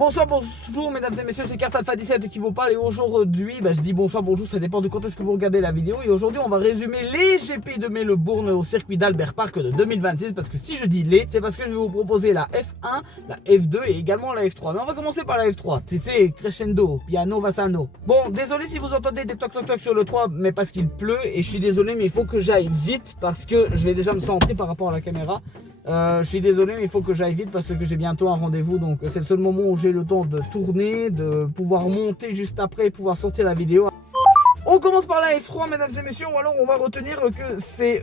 Bonsoir, bonjour mesdames et messieurs, c'est Cartalpha17 qui vous parle et aujourd'hui, je dis bonsoir, bonjour, ça dépend de quand est-ce que vous regardez la vidéo. Et aujourd'hui, on va résumer les GP de Melbourne au circuit d'Albert Park de 2026. Parce que si je dis les, c'est parce que je vais vous proposer la F1, la F2 et également la F3. Mais on va commencer par la F3, c'est crescendo, piano vassano. Bon, désolé si vous entendez des toc toc toc sur le 3, mais parce qu'il pleut et je suis désolé, mais il faut que j'aille vite parce que je vais déjà me centrer par rapport à la caméra. Je suis désolé mais il faut que j'aille vite parce que j'ai bientôt un rendez-vous, donc c'est le seul moment où j'ai le temps de tourner, de pouvoir monter juste après et pouvoir sortir la vidéo. On commence par la F3 mesdames et messieurs, ou alors on va retenir que c'est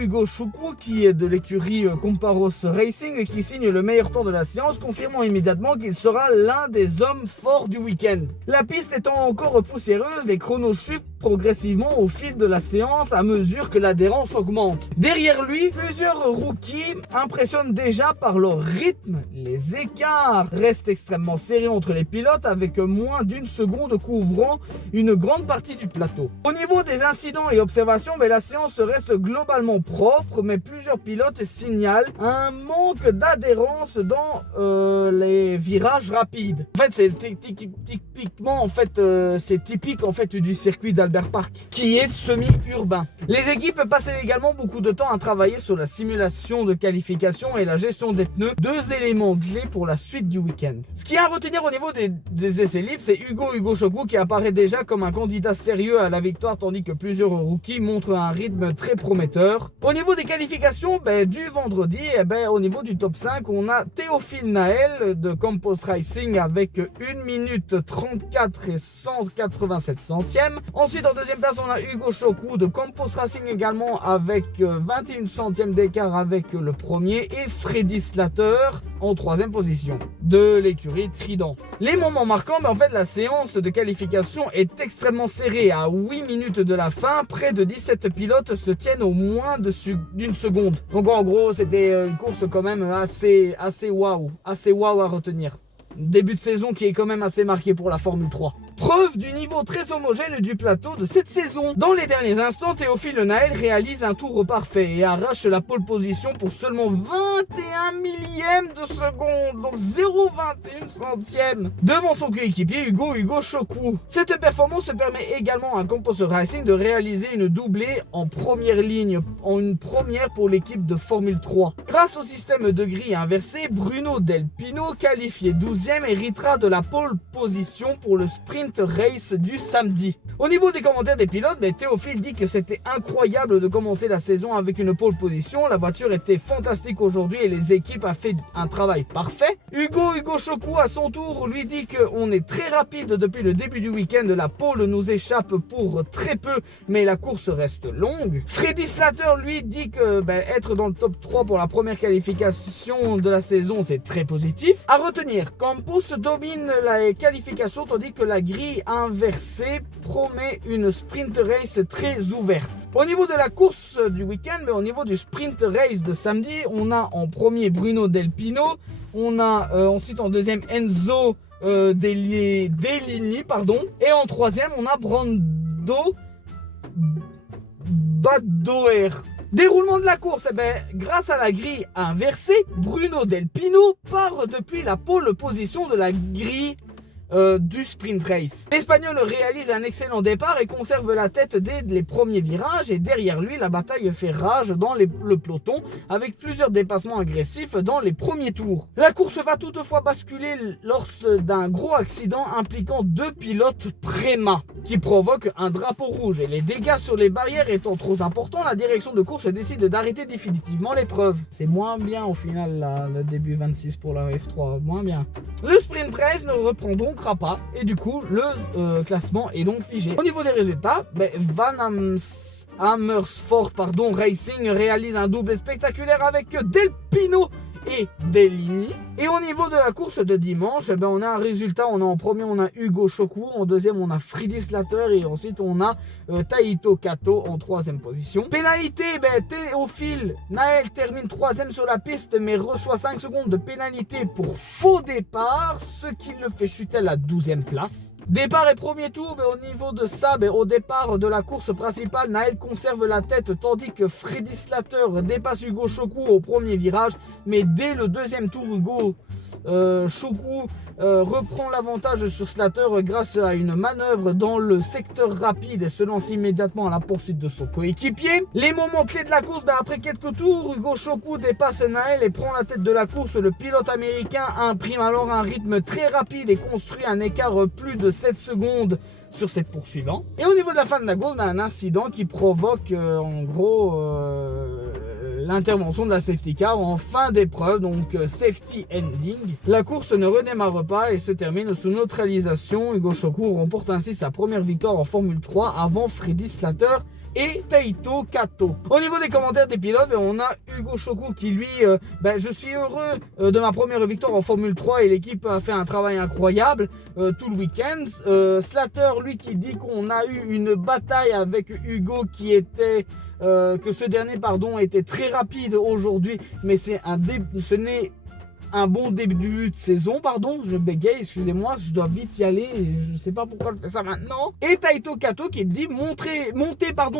Hugo Choukou qui est de l'écurie Comparos Racing qui signe le meilleur temps de la séance, confirmant immédiatement qu'il sera l'un des hommes forts du week-end. La piste étant encore poussiéreuse, les chronos chutent progressivement au fil de la séance à mesure que l'adhérence augmente. Derrière lui, plusieurs rookies impressionnent déjà par leur rythme. Les écarts restent extrêmement serrés entre les pilotes avec moins d'une seconde couvrant une grande partie du plateau. Au niveau des incidents et observations, la séance reste globalement propre, mais plusieurs pilotes signalent un manque d'adhérence dans les virages rapides. En fait, c'est typiquement c'est typique du circuit d'Albert Park qui est semi-urbain. Les équipes passent également beaucoup de temps à travailler sur la simulation de qualification et la gestion des pneus, deux éléments clés pour la suite du week-end. Ce qui est à retenir au niveau des essais libres, c'est Hugo Choukou qui apparaît déjà comme un candidat sérieux à la victoire, tandis que plusieurs rookies montrent un rythme très prometteur. Au niveau des qualifications du vendredi, au niveau du top 5, on a Théophile Naël de Comparos Racing avec 1 minute 34 et 187 centièmes. Ensuite, en deuxième place, on a Hugo Choukou de Comparos Racing également avec 21 centièmes d'écart avec le premier, et Freddy Slater en troisième position de l'écurie Trident. Les moments marquants, la séance de qualification est extrêmement serrée. À 8 minutes de la fin, près de 17 pilotes se tiennent au moins d'une seconde. Donc en gros, c'était une course quand même assez waouh à retenir. Début de saison qui est quand même assez marqué pour la Formule 3. Preuve du niveau très homogène du plateau de cette saison. Dans les derniers instants, Théophile Naël réalise un tour parfait et arrache la pole position pour seulement 21 millièmes de seconde, donc 0,21 centième, devant son coéquipier Hugo Choukou. Cette performance permet également à Comparos Racing de réaliser une doublée en première ligne, en une première pour l'équipe de Formule 3. Grâce au système de grille inversé, Bruno Del Pino, qualifié 12e, héritera de la pole position pour le sprint race du samedi. Au niveau des commentaires des pilotes, Théophile dit que c'était incroyable de commencer la saison avec une pole position. La voiture était fantastique aujourd'hui et les équipes ont fait un travail parfait. Hugo Choukou à son tour lui dit qu'on est très rapide depuis le début du week-end. La pole nous échappe pour très peu, mais la course reste longue. Freddy Slater lui dit que être dans le top 3 pour la première qualification de la saison, c'est très positif. À retenir, Campos domine la qualification tandis que la grille inversée promet une sprint race très ouverte. Au niveau de la course du week-end, au niveau du sprint race de samedi, on a en premier Bruno Del Pino, on a ensuite en deuxième Enzo Delini, et en troisième on a Brando Badoer. Déroulement de la course, grâce à la grille inversée, Bruno Del Pino part depuis la pole position de la grille du sprint race. L'Espagnol réalise un excellent départ et conserve la tête dès les premiers virages, et derrière lui la bataille fait rage dans le peloton avec plusieurs dépassements agressifs dans les premiers tours. La course va toutefois basculer lors d'un gros accident impliquant deux pilotes Prema qui provoque un drapeau rouge, et les dégâts sur les barrières étant trop importants, la direction de course décide d'arrêter définitivement l'épreuve. C'est moins bien au final le début 26 pour la F3, moins bien. Le sprint race ne reprend donc pas, et du coup le classement est donc figé. Au niveau des résultats, Van Amersfoort Racing réalise un double spectaculaire avec Del Pino et Delini. Et au niveau de la course de dimanche, on a un résultat. On a en premier, on a Hugo Choukou, en deuxième on a Freddy Slater, et ensuite on a Taito Kato en troisième position. Pénalité, Théophile Naël termine troisième sur la piste mais reçoit 5 secondes de pénalité pour faux départ, ce qui le fait chuter à la 12e place. Départ et premier tour, au niveau de ça, au départ de la course principale, Naël conserve la tête tandis que Freddy Slater dépasse Hugo Choukou au premier virage, mais dès le deuxième tour, Hugo Choukou reprend l'avantage sur Slater grâce à une manœuvre dans le secteur rapide et se lance immédiatement à la poursuite de son coéquipier. Les moments clés de la course, après quelques tours, Hugo Choukou dépasse Naël et prend la tête de la course. Le pilote américain imprime alors un rythme très rapide et construit un écart plus de 7 secondes sur ses poursuivants. Et au niveau de la fin de la course, on a un incident qui provoque en gros l'intervention de la safety car en fin d'épreuve, donc safety ending. La course ne redémarre pas et se termine sous neutralisation. Hugo Choukou remporte ainsi sa première victoire en Formule 3 avant Freddy Slater et Taito Kato. Au niveau des commentaires des pilotes, on a Hugo Choukou qui lui, je suis heureux de ma première victoire en Formule 3 et l'équipe a fait un travail incroyable tout le week-end. Slater, lui, qui dit qu'on a eu une bataille avec Hugo qui était... que ce dernier était très rapide aujourd'hui, mais ce n'est un bon début de saison, je bégaye, excusez-moi, je dois vite y aller, je sais pas pourquoi je fais ça maintenant. Et Taito Kato qui dit monter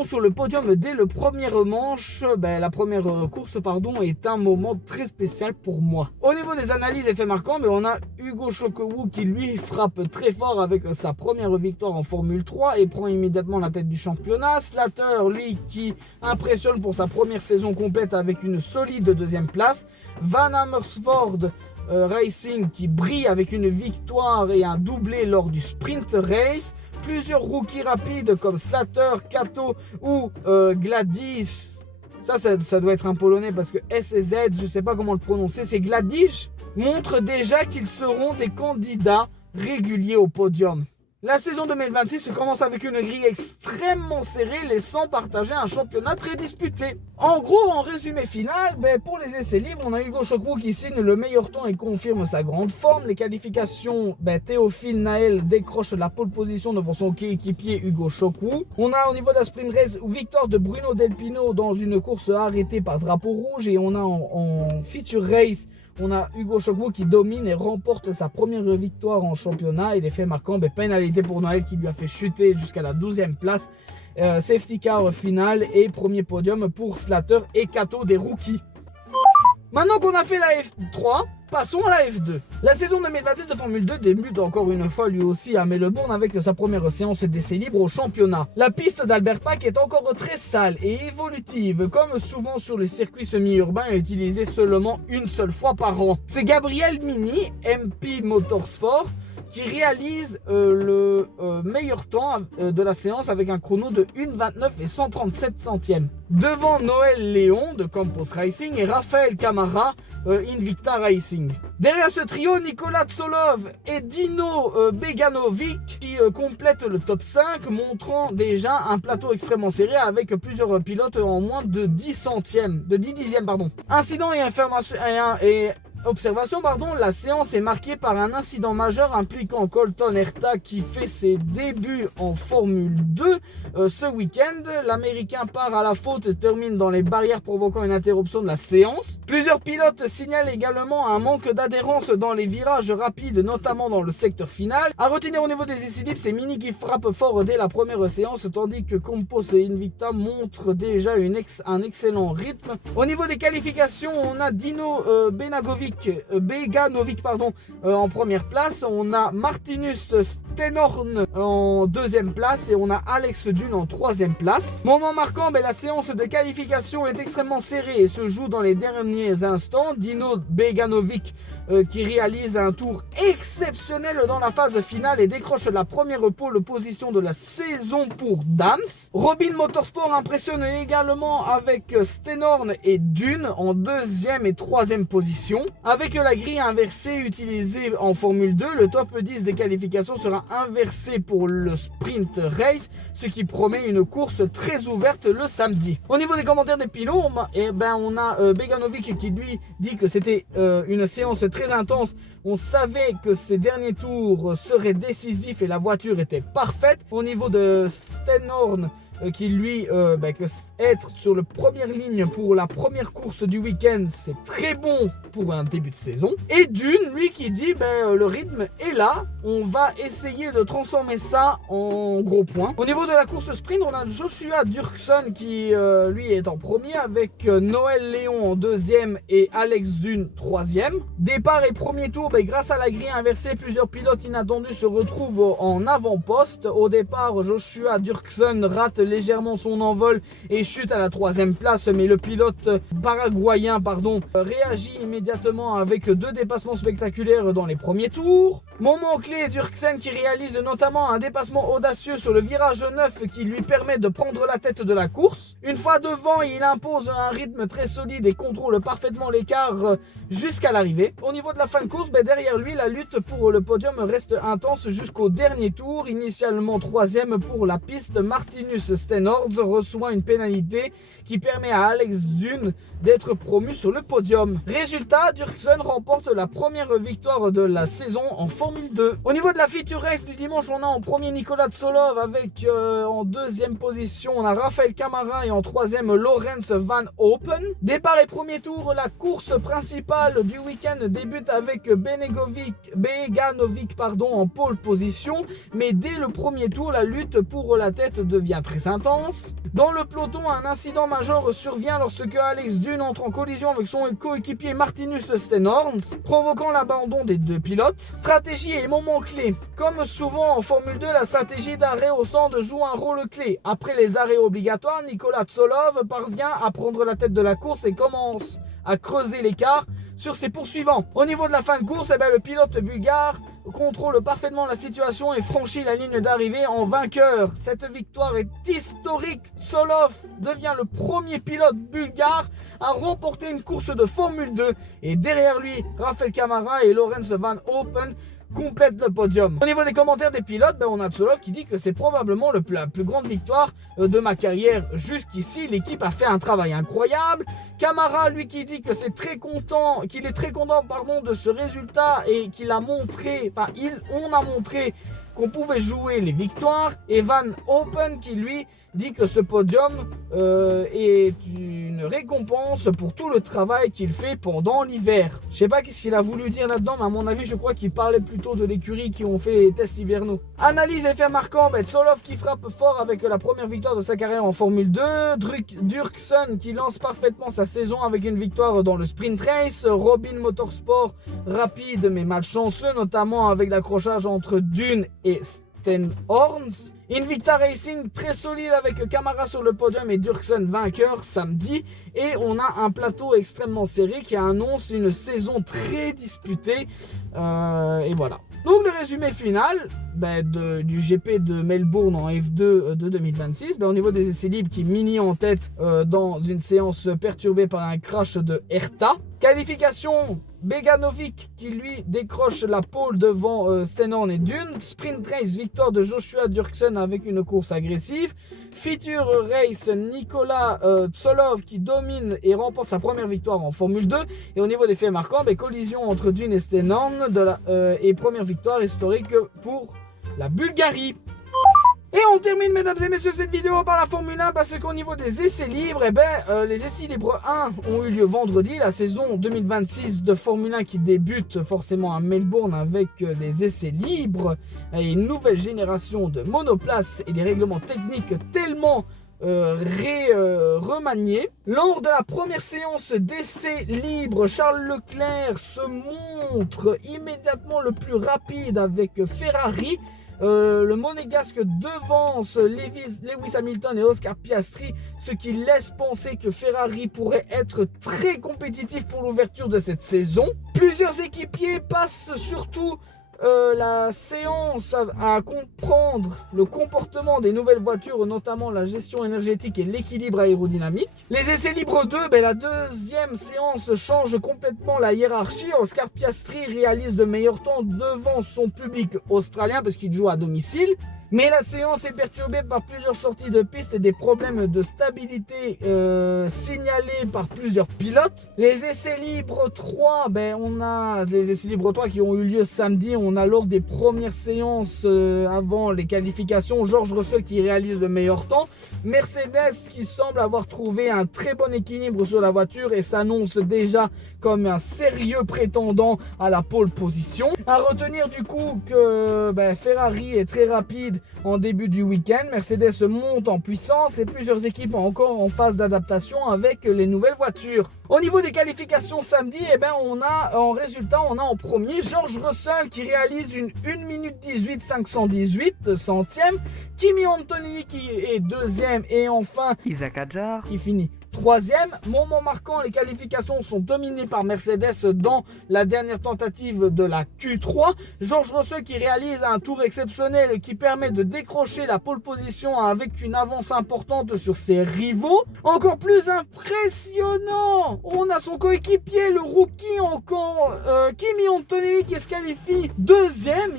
sur le podium dès le premier manche, la première course est un moment très spécial pour moi. Au niveau des analyses et faits marquants, on a Hugo Choukou qui lui frappe très fort avec sa première victoire en Formule 3 et prend immédiatement la tête du championnat. Slater, lui, qui impressionne pour sa première saison complète avec une solide deuxième place. Van Amersfoort Racing qui brille avec une victoire et un doublé lors du sprint race. Plusieurs rookies rapides comme Slater, Kato ou Gladys. Ça doit être un polonais parce que S et Z, je sais pas comment le prononcer, c'est Gladys, montrent déjà qu'ils seront des candidats réguliers au podium. La saison 2026 commence avec une grille extrêmement serrée, laissant partager un championnat très disputé. En gros, en résumé final, pour les essais libres, on a Hugo Choukou qui signe le meilleur temps et confirme sa grande forme. Les qualifications, Théophile Naël décroche la pole position devant son coéquipier Hugo Choukou. On a au niveau de la sprint race, victoire de Bruno Delpino dans une course arrêtée par drapeau rouge. Et on a en feature race, on a Hugo Choukou qui domine et remporte sa première victoire en championnat. Et les faits marquants, pénalité pour Naël qui lui a fait chuter jusqu'à la 12e place. Safety car final et premier podium pour Slater et Kato des rookies. Maintenant qu'on a fait la F3, passons à la F2. La saison 2026 de Formule 2 débute encore une fois lui aussi à Melbourne avec sa première séance d'essai libre au championnat. La piste d'Albert Park est encore très sale et évolutive, comme souvent sur les circuits semi-urbains et utilisée seulement une seule fois par an. C'est Gabriel Mini, MP Motorsport, qui réalise le meilleur temps de la séance avec un chrono de 1,29 et 137 centièmes. Devant Noël Léon de Campos Racing et Raphaël Camara Invicta Racing. Derrière ce trio, Nicolas Tsolov et Dino Beganovic qui complètent le top 5, montrant déjà un plateau extrêmement serré avec plusieurs pilotes en moins de 10 dixièmes. Incident et observation, la séance est marquée par un incident majeur impliquant Colton Herta qui fait ses débuts en Formule 2 ce week-end. L'Américain part à la faute et termine dans les barrières provoquant une interruption de la séance. Plusieurs pilotes signalent également un manque d'adhérence dans les virages rapides, notamment dans le secteur final. À retenir au niveau des essais libres, c'est Mini qui frappe fort dès la première séance, tandis que Campos et Invicta montrent déjà un excellent rythme. Au niveau des qualifications, on a Dino Beganovic en première place, on a Martinus Stenorn en deuxième place et on a Alex Dune en troisième place. Moment marquant, la séance de qualification est extrêmement serrée et se joue dans les derniers instants. Dino Beganovic qui réalise un tour exceptionnel dans la phase finale et décroche la première pole position de la saison pour Dams. Robin Motorsport impressionne également avec Stenorn et Dune en deuxième et troisième position. Avec la grille inversée utilisée en Formule 2, le top 10 des qualifications sera inversé pour le sprint race, ce qui promet une course très ouverte le samedi. Au niveau des commentaires des pilotes, on a Beganovic qui lui dit que c'était une séance très intense. On savait que ces derniers tours seraient décisifs et la voiture était parfaite. Au niveau de Stenorn, qui lui, que être sur la première ligne pour la première course du week-end, c'est très bon pour un début de saison. Et Dune, lui, qui dit le rythme est là, on va essayer de transformer ça en gros points. Au niveau de la course sprint, on a Joshua Dirksen qui lui est en premier avec Noël Léon en deuxième et Alex Dune troisième. Départ et premier tour, grâce à la grille inversée, plusieurs pilotes inattendus se retrouvent en avant-poste. Au départ, Joshua Dirksen rate légèrement son envol et chute à la troisième place, mais le pilote paraguayen réagit immédiatement avec 2 dépassements spectaculaires dans les premiers tours. Moment clé, Dirksen qui réalise notamment un dépassement audacieux sur le virage 9 qui lui permet de prendre la tête de la course. Une fois devant, il impose un rythme très solide et contrôle parfaitement l'écart jusqu'à l'arrivée. Au niveau de la fin de course, derrière lui, la lutte pour le podium reste intense jusqu'au dernier tour. Initialement troisième pour la piste, Martinus Steenhorst reçoit une pénalité qui permet à Alex Dune d'être promu sur le podium. Résultat, Dirksen remporte la première victoire de la saison en Formule 2. Au niveau de la feature race du dimanche, on a en premier Nicolas Tsolov avec en deuxième position, on a Rafael Camara et en troisième Lorenz Van Open. Départ et premier tour, la course principale du week-end débute avec Beganovic en pole position, mais dès le premier tour, la lutte pour la tête devient très intense. Dans le peloton, un incident majeur survient lorsque Alex Dune entre en collision avec son coéquipier Martinus Steenhorst, provoquant l'abandon des 2 pilotes. Stratégie et moment clé. Comme souvent en Formule 2, la stratégie d'arrêt au stand joue un rôle clé. Après les arrêts obligatoires, Nicolas Tsolov parvient à prendre la tête de la course et commence à creuser l'écart sur ses poursuivants. Au niveau de la fin de course, le pilote bulgare contrôle parfaitement la situation et franchit la ligne d'arrivée en vainqueur. Cette victoire est historique. Tsolov devient le premier pilote bulgare à remporter une course de Formule 2 et derrière lui, Rafael Camara et Lorenz Van Open complètent le podium. Au niveau des commentaires des pilotes, on a Tsolov qui dit que c'est probablement la plus grande victoire de ma carrière jusqu'ici. L'équipe a fait un travail incroyable. Camara, lui, qui dit que qu'il est très content de ce résultat et qu'il a montré, on a montré qu'on pouvait jouer les victoires. Et Van Open qui lui dit que ce podium est une récompense pour tout le travail qu'il fait pendant l'hiver. Je sais pas qu'est-ce qu'il a voulu dire là-dedans, mais à mon avis, je crois qu'il parlait plutôt de l'écurie qui ont fait les tests hivernaux. Analyse et fait marquant, Tsolov qui frappe fort avec la première victoire de sa carrière en Formule 2, Dirksen qui lance parfaitement sa saison avec une victoire dans le sprint race, Robin Motorsport rapide mais malchanceux, notamment avec l'accrochage entre Dune et Steenhorst. Invicta Racing très solide avec Camara sur le podium et Dirksen vainqueur samedi. Et on a un plateau extrêmement serré qui annonce une saison très disputée. Et voilà. Donc le résumé final du GP de Melbourne en F2 de 2026. Au niveau des essais libres qui mini en tête dans une séance perturbée par un crash de Herta. Qualification, Beganovic qui lui décroche la pole devant Steenhorst et Dune. Sprint race, victoire de Joshua Dirksen avec une course agressive. Feature race, Nicolas Tsolov qui domine et remporte sa première victoire en Formule 2. Et au niveau des faits marquants, collision entre Dune et Steenhorst et première victoire historique pour la Bulgarie. Et on termine, mesdames et messieurs, cette vidéo par la Formule 1 parce qu'au niveau des essais libres, les essais libres 1 ont eu lieu vendredi. La saison 2026 de Formule 1 qui débute forcément à Melbourne avec des essais libres et une nouvelle génération de monoplaces et des règlements techniques tellement remaniés. Lors de la première séance d'essais libres, Charles Leclerc se montre immédiatement le plus rapide avec Ferrari. Le monégasque devance Lewis Hamilton et Oscar Piastri, ce qui laisse penser que Ferrari pourrait être très compétitif pour l'ouverture de cette saison. Plusieurs équipiers passent surtout la séance à comprendre le comportement des nouvelles voitures, notamment la gestion énergétique et l'équilibre aérodynamique. Les essais libres 2, la deuxième séance change complètement la hiérarchie. Oscar Piastri réalise de meilleurs temps devant son public australien parce qu'il joue à domicile. Mais la séance est perturbée par plusieurs sorties de piste et des problèmes de stabilité signalés par plusieurs pilotes. Les essais libres 3, on a les essais libres 3 qui ont eu lieu samedi. On a lors des premières séances avant les qualifications, George Russell qui réalise le meilleur temps. Mercedes qui semble avoir trouvé un très bon équilibre sur la voiture et s'annonce déjà comme un sérieux prétendant à la pole position. À retenir du coup que Ferrari est très rapide en début du week-end. Mercedes monte en puissance et plusieurs équipes sont encore en phase d'adaptation avec les nouvelles voitures. Au niveau des qualifications samedi, on a en premier George Russell qui réalise une 1 minute 18 518 centièmes, Kimi Antonelli qui est deuxième et enfin Isaac Hadjar qui finit troisième. Moment marquant, les qualifications sont dominées par Mercedes dans la dernière tentative de la Q3. George Russell qui réalise un tour exceptionnel qui permet de décrocher la pole position avec une avance importante sur ses rivaux. Encore plus impressionnant, on a son coéquipier, le rookie encore, Kimi Antonelli qui se qualifie deuxième.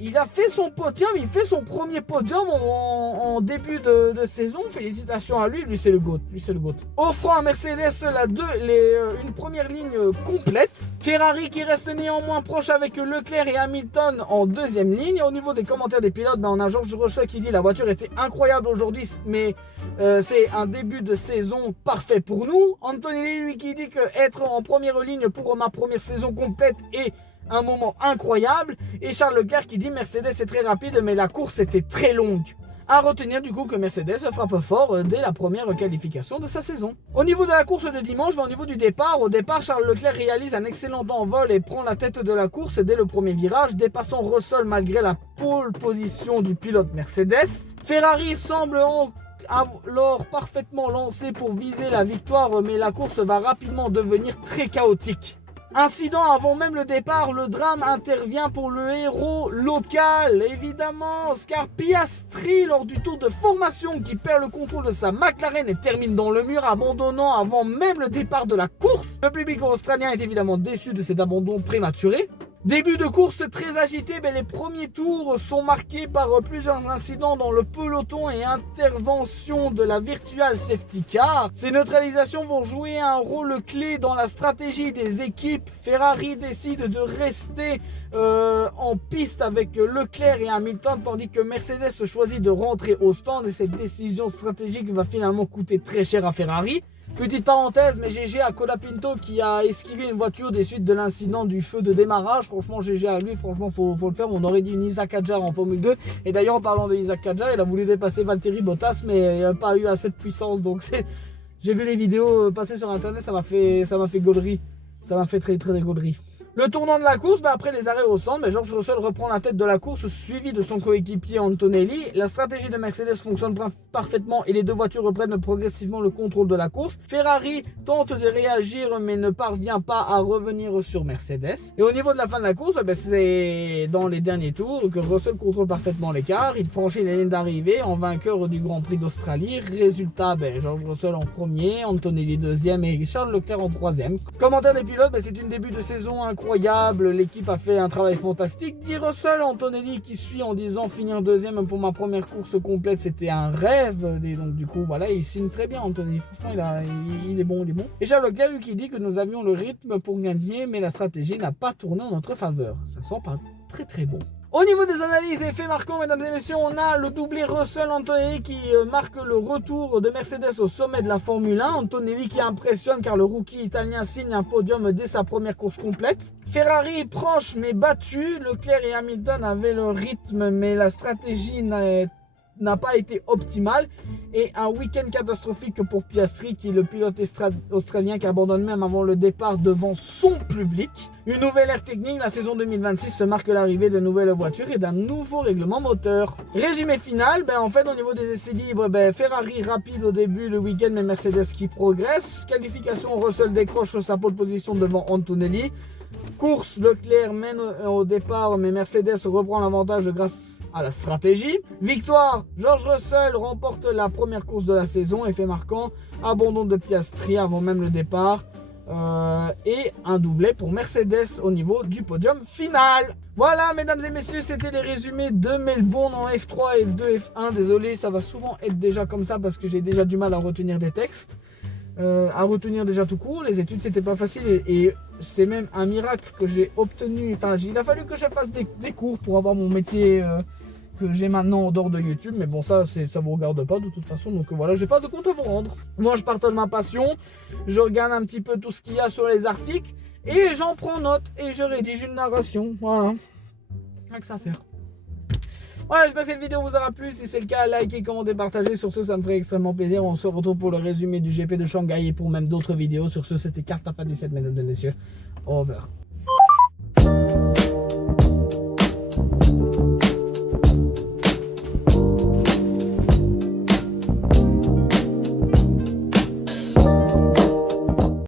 Il a fait son podium, il fait son premier podium en début de saison. Félicitations à lui c'est le GOAT. Offrant à Mercedes une première ligne complète. Ferrari qui reste néanmoins proche avec Leclerc et Hamilton en deuxième ligne. Au niveau des commentaires des pilotes, on a George Russell qui dit la voiture était incroyable aujourd'hui, mais c'est un début de saison parfait pour nous. Antonelli lui qui dit que être en première ligne pour ma première saison complète est un moment incroyable. Et Charles Leclerc qui dit Mercedes est très rapide mais la course était très longue. À retenir du coup que Mercedes frappe fort dès la première qualification de sa saison. Au niveau de la course de dimanche, au niveau du départ, Charles Leclerc réalise un excellent envol et prend la tête de la course dès le premier virage, dépassant Russell malgré la pole position du pilote Mercedes. Ferrari semble alors parfaitement lancé pour viser la victoire, mais la course va rapidement devenir très chaotique. Incident avant même le départ, le drame intervient pour le héros local, évidemment, Oscar Piastri lors du tour de formation qui perd le contrôle de sa McLaren et termine dans le mur, abandonnant avant même le départ de la course. Le public australien est évidemment déçu de cet abandon prématuré. Début de course très agité, les premiers tours sont marqués par plusieurs incidents dans le peloton et intervention de la Virtual Safety Car. Ces neutralisations vont jouer un rôle clé dans la stratégie des équipes. Ferrari décide de rester en piste avec Leclerc et Hamilton, tandis que Mercedes choisit de rentrer au stand et cette décision stratégique va finalement coûter très cher à Ferrari. Petite parenthèse, mais GG à Colapinto qui a esquivé une voiture des suites de l'incident du feu de démarrage. Franchement, GG à lui, franchement, faut le faire. On aurait dit une Isaac Hadjar en Formule 2. Et d'ailleurs, en parlant de Isaac Hadjar, il a voulu dépasser Valtteri Bottas, mais il n'a pas eu assez de puissance. Donc, j'ai vu les vidéos passer sur internet, ça m'a fait gaulerie. Ça m'a fait très gaulerie. Le tournant de la course, après les arrêts au stand, George Russell reprend la tête de la course suivi de son coéquipier Antonelli. La stratégie de Mercedes fonctionne parfaitement et les deux voitures reprennent progressivement le contrôle de la course. Ferrari tente de réagir mais ne parvient pas à revenir sur Mercedes. Et au niveau de la fin de la course, c'est dans les derniers tours que Russell contrôle parfaitement l'écart. Il franchit les lignes d'arrivée en vainqueur du Grand Prix d'Australie. Résultat, George Russell en premier, Antonelli deuxième et Charles Leclerc en troisième. Commentaire des pilotes, c'est une début de saison incroyable. L'équipe a fait un travail fantastique. Dit Russell, Antonelli qui suit en disant finir deuxième pour ma première course complète, c'était un rêve. Et donc du coup voilà, il signe très bien Antonelli. Franchement il est bon. Et Charles Leclerc lui qui dit que nous avions le rythme pour gagner, mais la stratégie n'a pas tourné en notre faveur. Ça sent pas très bon. Au niveau des analyses et faits marquants, mesdames et messieurs, on a le doublé Russell-Antonelli qui marque le retour de Mercedes au sommet de la Formule 1. Antonelli qui impressionne car le rookie italien signe un podium dès sa première course complète. Ferrari proche mais battu. Leclerc et Hamilton avaient le rythme mais la stratégie n'a pas été optimale. Et un week-end catastrophique pour Piastri qui est le pilote australien qui abandonne même avant le départ devant son public. Une nouvelle ère technique, la saison 2026 se marque l'arrivée de nouvelles voitures et d'un nouveau règlement moteur. Résumé final, en fait au niveau des essais libres, Ferrari rapide au début le week-end mais Mercedes qui progresse. Qualification, Russell décroche sa pole position devant Antonelli. Course, Leclerc mène au départ mais Mercedes reprend l'avantage grâce à la stratégie. Victoire, George Russell remporte la première course de la saison, effet marquant, abandon de Piastri avant même le départ. et un doublé pour Mercedes au niveau du podium final. Voilà mesdames et messieurs, c'était les résumés de Melbourne en F3, F2, F1. Désolé, ça va souvent être déjà comme ça parce que j'ai déjà du mal à retenir des textes, à retenir déjà tout court. Les études c'était pas facile et c'est même un miracle que j'ai obtenu. Enfin, il a fallu que je fasse des cours pour avoir mon métier que j'ai maintenant en dehors de YouTube, mais bon, ça vous regarde pas de toute façon, donc voilà, j'ai pas de compte à vous rendre. Moi je partage ma passion, je regarde un petit peu tout ce qu'il y a sur les articles et j'en prends note et je rédige une narration. Voilà, rien que ça à faire. Voilà, j'espère que cette vidéo vous aura plu. Si c'est le cas, likez, commentez, partagez. Sur ce, ça me ferait extrêmement plaisir. On se retrouve pour le résumé du GP de Shanghai et pour même d'autres vidéos. Sur ce, c'était Cartapha 17, mesdames et messieurs. Over.